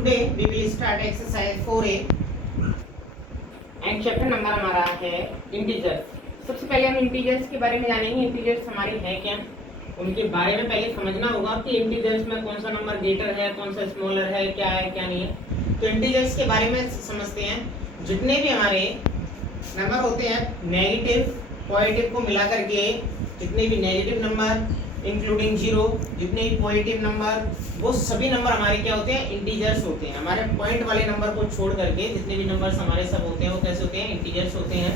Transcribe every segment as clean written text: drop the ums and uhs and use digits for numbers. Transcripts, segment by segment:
Today we will start exercise 4A and chapter number हमारा है integers. सबसे पहले हम इंटीजर्स के बारे में जानेंगे। इंटीजर्स हमारे हैं क्या, उनके बारे में पहले समझना होगा कि इंटीजर्स में कौन सा नंबर ग्रेटर है, कौन सा स्मॉलर है, क्या है क्या नहीं है। तो इंटीजर्स के बारे में समझते हैं। जितने भी हमारे नंबर होते हैं नेगेटिव पॉजिटिव को मिला करके, जितने भी नेगेटिव नंबर इंक्लूडिंग जीरो, जितने भी पॉजिटिव नंबर, वो सभी नंबर हमारे क्या होते हैं, इंटीजर्स होते हैं। हमारे पॉइंट वाले नंबर को छोड़ करके जितने भी नंबर्स हमारे सब होते हैं वो कैसे होते हैं, इंटीजर्स होते हैं।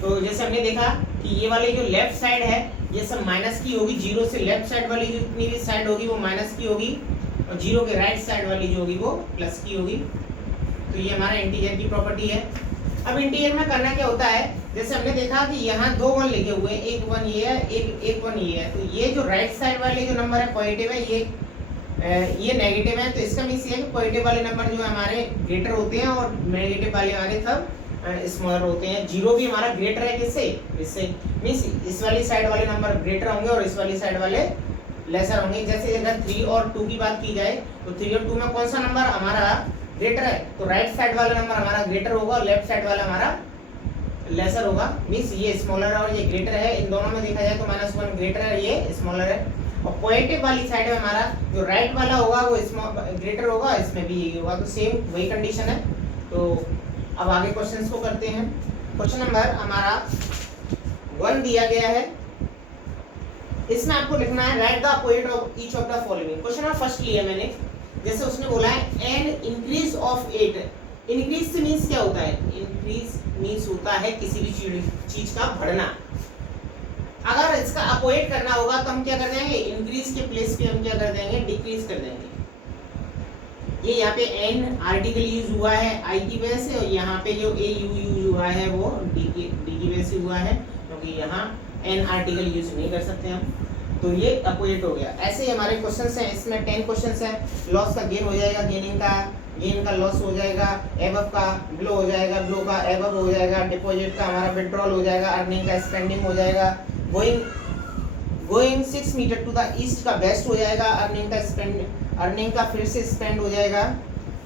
तो जैसे हमने देखा कि ये वाले जो लेफ्ट साइड है ये सब माइनस की होगी, जीरो से लेफ्ट साइड वाली जो जितनी भी साइड होगी वो माइनस की होगी, और जीरो के राइट साइड वाली जो होगी वो प्लस की होगी। तो ये हमारा इंटीजर की प्रॉपर्टी है। अब इंटीजर में करना क्या होता है, जैसे हमने देखा कि यहाँ दो वन लिखे हुए हैं, एक वन ये है, एक वन ये है। तो ये जो राइट साइड वाले जो नंबर है पॉजिटिव है, ये नेगेटिव है। तो इसका मीन्स ये है कि पॉजिटिव वाले नंबर जो है हमारे ग्रेटर होते हैं और नेगेटिव वाले हमारे सब स्मॉलर होते हैं। जीरो भी हमारा ग्रेटर है किससे, इससे। मीन्स इस वाली साइड वाले नंबर ग्रेटर होंगे और इस वाली साइड वाले लेसर होंगे। जैसे अगर 3 और 2 की बात की जाए तो 3 और 2 में कौन सा नंबर हमारा ग्रेटर है, तो राइट साइड वाला नंबर हमारा ग्रेटर होगा और लेफ्ट साइड वाला हमारा लेसर होगा। मीन्स ये स्मॉलर है और ये ग्रेटर है। इन दोनों में देखा जाए तो -1 ग्रेटर है, ये स्मॉलर है। और पॉजिटिव वाली साइड में हमारा जो राइट वाला होगा वो ग्रेटर होगा, इसमें भी यही होगा। तो सेम वही कंडीशन है। तो अब आगे क्वेश्चंस को करते हैं। क्वेश्चन नंबर हमारा 1 दिया गया है। इसमें आपको लिखना है right the opposite of each of the following. Question number first लिया मैंने, जैसे उसने बोला है एन इंक्रीज ऑफ 8। इंक्रीज से मीन्स क्या होता है, इंक्रीज मीन्स होता है किसी भी चीज का बढ़ना। अगर इसका अपोजिट करना होगा तो हम क्या कर देंगे, इंक्रीज के प्लेस पे हम क्या कर देंगे, डिक्रीज कर देंगे। ये यहाँ पे एन आर्टिकल यूज हुआ है आई की वजह से, और यहाँ पे जो ए यू यूज हुआ है वो डी की वजह से हुआ है, क्योंकि यहाँ एन आर्टिकल यूज नहीं कर सकते हम। तो ये अपोजिट हो गया। ऐसे ही हमारे क्वेश्चंस हैं, इसमें 10 क्वेश्चंस हैं। लॉस का गेन हो जाएगा, गेन का लॉस हो जाएगा, एबव का बिलो हो जाएगा, बिलो का एबव हो जाएगा, डिपॉजिट का हमारा विड्रॉल हो जाएगा, अर्निंग का स्पेंडिंग हो जाएगा, going 6 metre to the east का बेस्ट हो जाएगा, अर्निंग का फिर से स्पेंड हो जाएगा,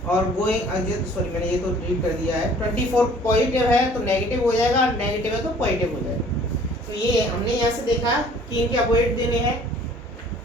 और गोइंग सॉरी मैंने ये तो डिलीट कर दिया है। 24 पॉजिटिव है तो नेगेटिव हो जाएगा, और नेगेटिव है तो पॉजिटिव हो जाएगा। तो ये हमने यहाँ से देखा कि इनके अपोजिट देने हैं।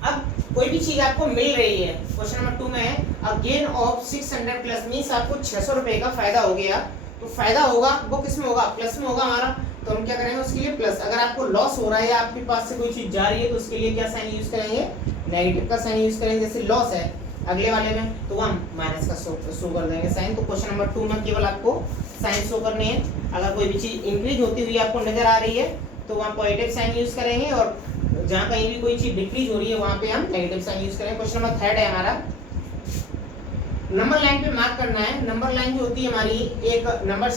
अब कोई भी चीज आपको मिल रही है, क्वेश्चन नंबर 2 में है अ गेन ऑफ 600 प्लस, मीन्स आपको 600 रुपए का फायदा हो गया। तो फायदा होगा वो किस में होगा, प्लस में होगा हमारा। तो हम क्या करेंगे उसके लिए प्लस। अगर आपको लॉस हो रहा है या आपके पास से कोई चीज जा रही है तो उसके लिए क्या साइन यूज करेंगे, नेगेटिव का साइन यूज करेंगे। जैसे लॉस है अगले वाले में तो हम माइनस का शो कर देंगे साइन। तो क्वेश्चन नंबर 2 में केवल आपको साइन शो करने हैं। अगर कोई भी चीज इंक्रीज होती हुई आपको नजर आ रही है तो वहाँ पॉजिटिव साइन यूज करेंगे, और जहाँ कहीं भी कोई चीज डिक्रीज हो रही है वहाँ पे हम नेगेटिव साइन यूज करेंगे। क्वेश्चन नंबर 3 है हमारा, नंबर लाइन पे मार्क करना है। नंबर लाइन जो होती है हमारी एक नंबर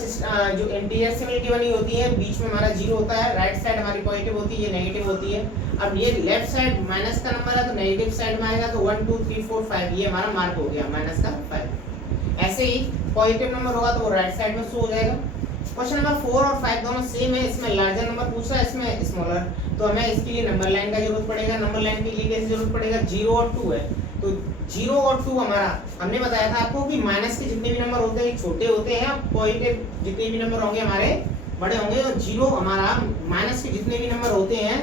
जो इंटीजर से मिलकर बनी होती है, बीच में हमारा जीरो होता है, राइट साइड हमारी पॉजिटिव होती है, ये नेगेटिव होती है। अब ये लेफ्ट साइड माइनस का नंबर है तो नेगेटिव साइड में आएगा, तो 1 2 3 4 5 ये हमारा मार्क हो गया माइनस का 5। ऐसे ही पॉजिटिव नंबर होगा तो वो राइट साइड में शो हो जाएगा। क्वेश्चन नंबर 4 और 5 दोनों सेम है। इसमें लार्जर नंबर पूछ रहा है, इसमें स्मॉलर। तो हमें इसके लिए नंबर लाइन का जरूरत पड़ेगा। नंबर लाइन के लिए कैसे जरूरत पड़ेगा, 0 और 2 है। तो 0 और 2 हमारा हमने बताया था आपको कि माइनस के जितने भी नंबर होते हैं छोटे होते हैं, पॉजिटिव जितने भी नंबर होंगे हमारे बड़े होंगे। और 0 हमारा माइनस के जितने भी नंबर होते हैं,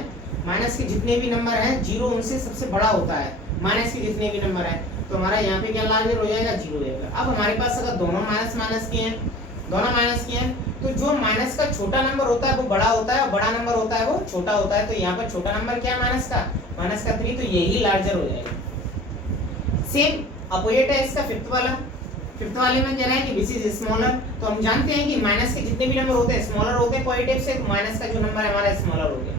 माइनस के जितने भी नंबर हैं 0 उनसे सबसे बड़ा होता है, माइनस के जितने भी नंबर हैं। तो हमारा यहाँ पे क्या लार्जर हो जाएगा, 0 हो जाएगा। अब हमारे पास अगर दोनों माइनस के हैं, दोनों माइनस के हैं, तो जो माइनस का छोटा नंबर होता है वो बड़ा होता है, और बड़ा नंबर होता है वो छोटा होता है। तो यहाँ पर छोटा नंबर क्या है माइनस का 3, तो यही लार्जर हो जाएगा। सेम अपोजिट है इसका फिफ्थ वाले में कह रहा है कि दिस इज स्मॉलर। तो हम जानते हैं कि माइनस के जितने भी नंबर होते हैं स्मॉलर होते हैं पॉजिटिव से, तो माइनस का जो नंबर है हमारा स्मॉलर हो गया।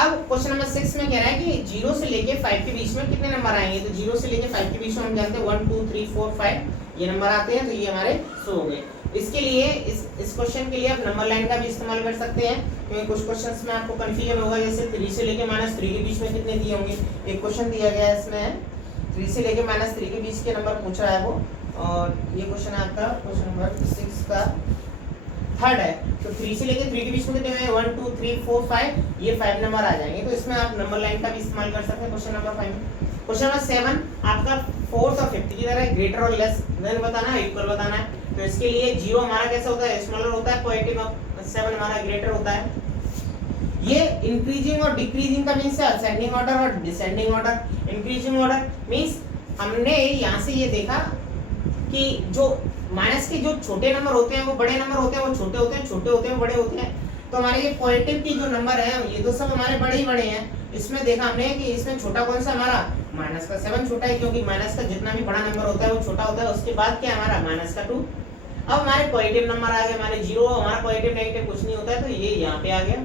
अब क्वेश्चन नंबर 6 में कह रहा है कि 0 से लेके 5 के बीच में कितने नंबर आएंगे। तो 0 से लेके 5 के बीच में हम जानते हैं 1 2 3 4 5 ये नंबर आते हैं। तो ये हमारे शो हो गए। इसके लिए इस क्वेश्चन के लिए आप नंबर लाइन का भी इस्तेमाल कर सकते हैं, क्योंकि कुछ क्वेश्चंस में आपको कंफ्यूजन होगा। जैसे 3 से लेके -3 के बीच में कितने दिए होंगे। एक क्वेश्चन दिया गया है इसमें 3 से लेके -3 के बीच के नंबर पूछ रहा है वो, और ये क्वेश्चन है आपका क्वेश्चन नंबर 6 का 3rd है। तो 3 से लेके 3 के बीच में कितने हैं, 1 2 3 4 5 ये 5 नंबर आ जाएंगे। तो इसमें आप नंबर लाइन का भी इस्तेमाल कर सकते हैं क्वेश्चन नंबर 5 में। क्वेश्चन नंबर 7 आपका फोर्थ और फिफ्थ की तरह ग्रेटर और लेस देन बताना है, इक्वल बताना है। तो इसके लिए 0 हमारा कैसा होता है, स्मॉलर होता है, पॉजिटिव 7 हमारा ग्रेटर होता है। ये इंक्रीजिंग और डिक्रीजिंग का मीन्स है असेंडिंग ऑर्डर और descending order. Increasing order means हमने यहाँ से ये देखा कि जो माइनस के जो छोटे नंबर होते हैं वो बड़े नंबर होते हैं, वो छोटे होते हैं, छोटे होते हैं, बड़े होते हैं। तो हमारे ये पॉजिटिव की जो नंबर है ये तो सब हमारे बड़े ही बड़े हैं। इसमें देखा हमने कि इसमें छोटा कौन सा हमारा माइनस का 7 छोटा है, क्योंकि माइनस का जितना भी बड़ा नंबर होता है वो छोटा होता है। उसके बाद क्या हमारा माइनस का 2। अब हमारे पॉजिटिव नंबर आ गए, हमारे 0, हमारा पॉजिटिव नेगेटिव कुछ नहीं होता है, तो ये यहाँ पे आ गया।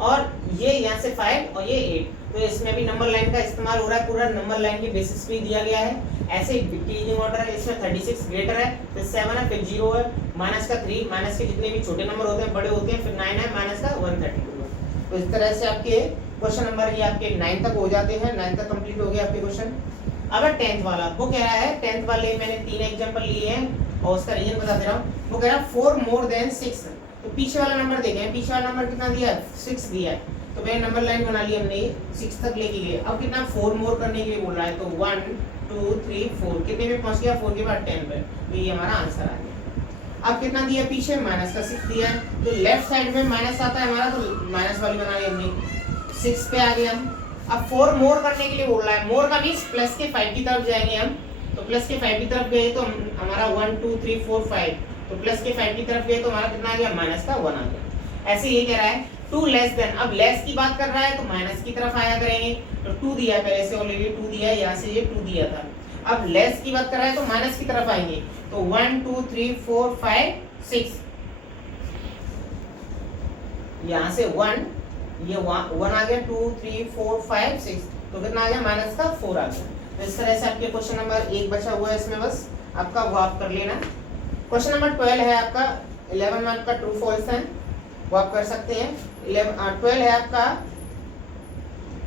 और ये यहाँ से 5 और ये 8, तो इसमें भी नंबर लाइन का इस्तेमाल हो रहा है, पूरा नंबर लाइन के बेसिस पे दिया गया है। ऐसे ही डिक्रीजिंग ऑर्डर है, इसमें 36 ग्रेटर है, फिर 7 है, फिर 0 है, माइनस का 3, माइनस के जितने भी छोटे नंबर होते हैं बड़े होते हैं, फिर 9 है, माइनस का 132 है। तो इस तरह से आपके क्वेश्चन नंबर ये आपके 9 तक हो जाते हैं। 9 तक कंप्लीट हो गया आपके क्वेश्चन। अब 10th वाला, वो कह रहा है 10th वाले मैंने 3 एग्जांपल लिए हैं और उसका रीजन बता दे रहा हूँ। वो कह रहा है 4 मोर देन 6। तो पीछे वाला नंबर देखें, पीछे वाला नंबर कितना दिया है, 6 दिया है। तो मैंने नंबर लाइन बना ली हमने 6 तक लेके गए। अब कितना 4 मोर करने के लिए बोल रहा है, तो 1 2 3 4 कितने पे पहुंच गया, 4 के बाद 10 पे। तो ये हमारा आंसर आ गया। अब कितना दिया पीछे, माइनस का 6 दिया है, तो लेफ्ट साइड में माइनस आता है हमारा, तो माइनस वाली बना ली हमने, 6 पे आ गए हम। अब 4 मोर करने के लिए बोल रहा है, मोर का मीन्स प्लस के 5 की तरफ जाएंगे हम। तो प्लस के 5 की तरफ गए तो हमारा 1 2 3 4 5, तो प्लस के 5 की तरफ गए तो हमारा कितना आ गया, माइनस का 1 आ गया। ऐसे ये कह रहा है 2 लेस देन, अब लेस की बात कर रहा है तो माइनस की तरफ आया करेंगे। तो 2 दिया पहले से, ऑलरेडी 2 दिया है, यहाँ से ये 2 दिया था। अब लेस की बात कर रहा है तो माइनस की तरफ आएंगे, तो 1 2 3 4 5 6, यहाँ से 1, ये 1 आ गया, 2 3 4 5 6, तो कितना आ गया, माइनस का 4 आ गया। तो इस तरह से आपके क्वेश्चन नंबर 1 बचा हुआ है इसमें, बस आपका वो आप कर लेना। क्वेश्चन नंबर 12 है आपका, 11 में आपका ट्रू फॉल्स है, वो आप कर सकते हैं। 12 है आपका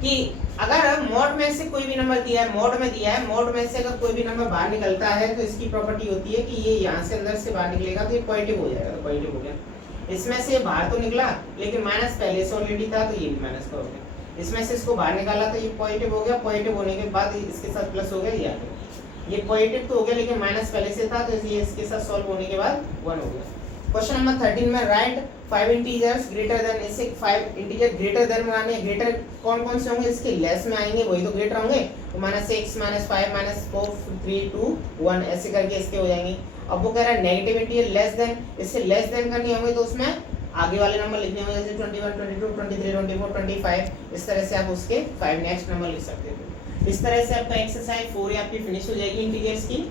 कि अगर मॉड में से कोई भी नंबर दिया है, मॉड में दिया है, मॉड में से अगर कोई भी नंबर बाहर निकलता है तो इसकी प्रॉपर्टी होती है कि ये यहाँ से अंदर से बाहर निकलेगा तो ये पॉजिटिव हो जाएगा। तो पॉजिटिव हो गया, इसमें से बाहर तो निकला लेकिन माइनस पहले से ऑलरेडी था, तो ये भी माइनस का हो गया। इसमें से इसको बाहर निकाला तो ये पॉजिटिव हो गया, पॉजिटिव होने के बाद इसके साथ प्लस हो गया, ये आ गया। ये पॉजिटिव तो हो गया लेकिन माइनस पहले से था, तो ये इसके साथ सॉल्व होने के बाद 1 हो गया। क्वेश्चन नंबर 13 में राइट 5 इंटीजर्स ग्रेटर देन, इससे 5 इंटीजर ग्रेटर देन बनाने हैं। ग्रेटर कौन कौन से होंगे, इसके लेस में आएंगे वही तो ग्रेटर होंगे। तो -6 -5 -4 3 2 1 ऐसे करके इसके हो जाएंगे। अब वो कह रहा है नेगेटिव इंटीजर लेस देन, इससे लेस देन करनी होंगे तो उसमें आगे वाले नंबर लिखने होंगे, जैसे 21 22 23 24 25, इस तरह से आप उसके 5 नेक्स्ट नंबर लिख सकते हो। इस तरह से आपका एक्सरसाइज 4 आपकी फिनिश हो जाएगी इंटीजर्स की।